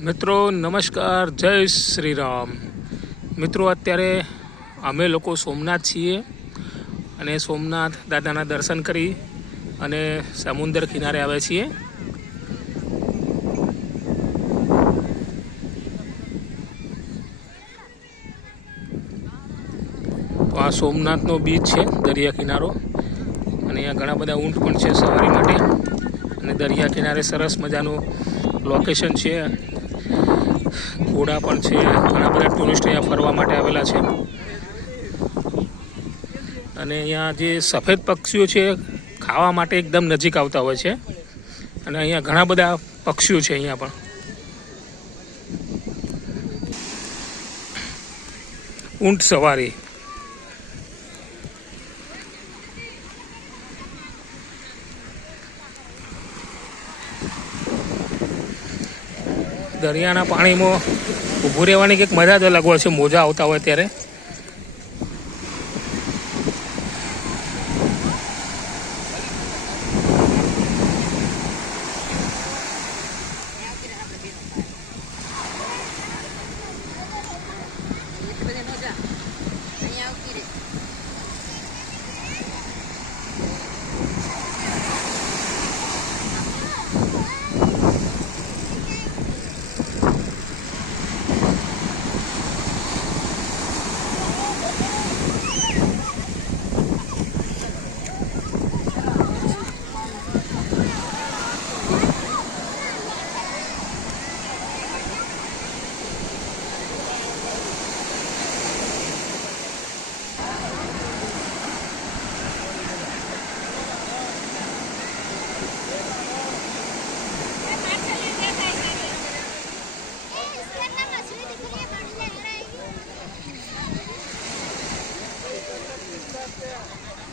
મિત્રો, નમસ્કાર, જય શ્રી રામ મિત્રો, અત્યારે અમે લોકો સોમનાથ છીએ અને સોમનાથ દાદાના દર્શન કરી અને સમુદ્ર કિનારે આવ્યા છીએ. તો આ સોમનાથનો બીચ છે, દરિયા કિનારો. અને અહીંયા ઘણા બધા ઊંટ પણ છે સવારી માટે. અને દરિયા કિનારે સરસ મજાનું લોકેશન છે. ઘોડા પણ છે. ઘણા બધા ટુરિસ્ટ અહીંયા ફરવા માટે આવેલા છે. અને અહીંયા જે સફેદ પક્ષીઓ છે, ખાવા માટે એકદમ નજીક આવતા હોય છે. અને અહીંયા ઘણા બધા પક્ષીઓ છે અહીંયા પણ. ઊંટ સવારી. દરિયાના પાણીમાં ઊભું રહેવાની કંઈક મજા જ અલગ હોય છે. મોજા આવતા હોય ત્યારે. Yeah.